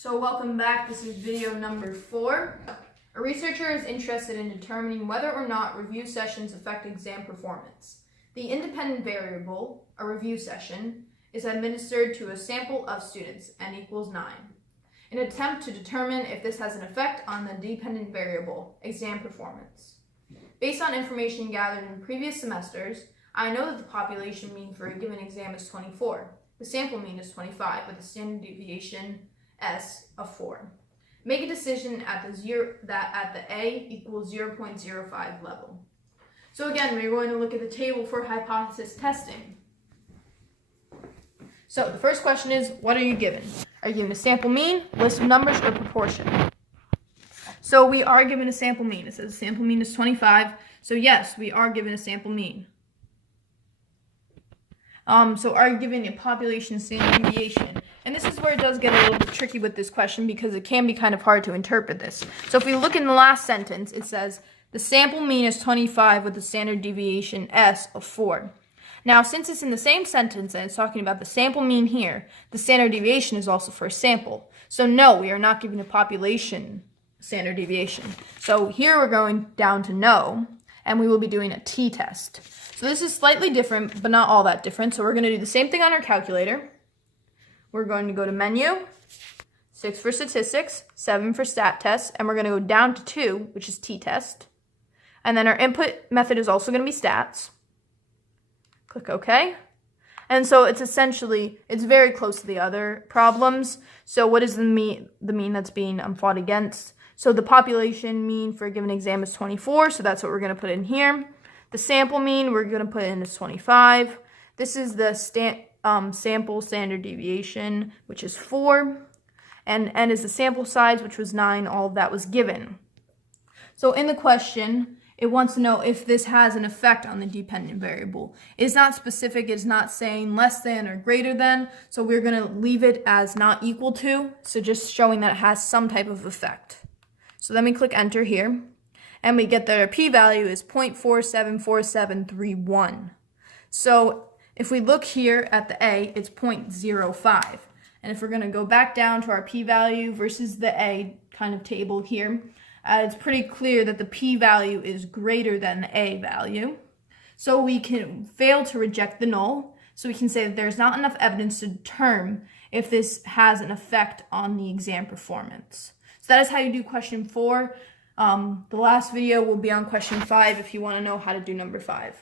So welcome back. This is video number 4. A researcher is interested in determining whether or not review sessions affect exam performance. The independent variable, a review session, is administered to a sample of students, n equals 9, in an attempt to determine if this has an effect on the dependent variable, exam performance. Based on information gathered in previous semesters, I know that the population mean for a given exam is 24. The sample mean is 25 with a standard deviation S of 4. Make a decision at the A equals 0.05 level. So again, we're going to look at the table for hypothesis testing. So the first question is, what are you given? Are you given a sample mean, list of numbers, or proportion? So we are given a sample mean. It says sample mean is 25. So yes, we are given a sample mean. So are you given a population standard deviation? And this is where it does get a little bit tricky with this question because it can be kind of hard to interpret this. So if we look in the last sentence, it says the sample mean is 25 with a standard deviation S of 4. Now, since it's in the same sentence and it's talking about the sample mean here, the standard deviation is also for a sample. So no, we are not given a population standard deviation. So here we're going down to no, and we will be doing a t-test. So this is slightly different, but not all that different. So we're going to do the same thing on our calculator. We're going to go to menu, 6 for statistics, 7 for stat test, and we're going to go down to 2, which is t-test. And then our input method is also going to be stats. Click OK. And so it's essentially, it's very close to the other problems. So what is the mean that's being fought against? So the population mean for a given exam is 24, so that's what we're going to put in here. The sample mean we're going to put in as 25. This is the sample standard deviation, which is 4. And n is the sample size, which was 9. All of that was given. So in the question, it wants to know if this has an effect on the dependent variable. It's not specific. It's not saying less than or greater than. So we're going to leave it as not equal to. So just showing that it has some type of effect. So then we click enter here. And we get that our p-value is 0.474731. So if we look here at the A, it's 0.05. And if we're going to go back down to our p-value versus the A kind of table here, it's pretty clear that the p-value is greater than the A value. So we can fail to reject the null. So we can say that there's not enough evidence to determine if this has an effect on the exam performance. So that is how you do question 4. The last video will be on question 5 if you want to know how to do number 5.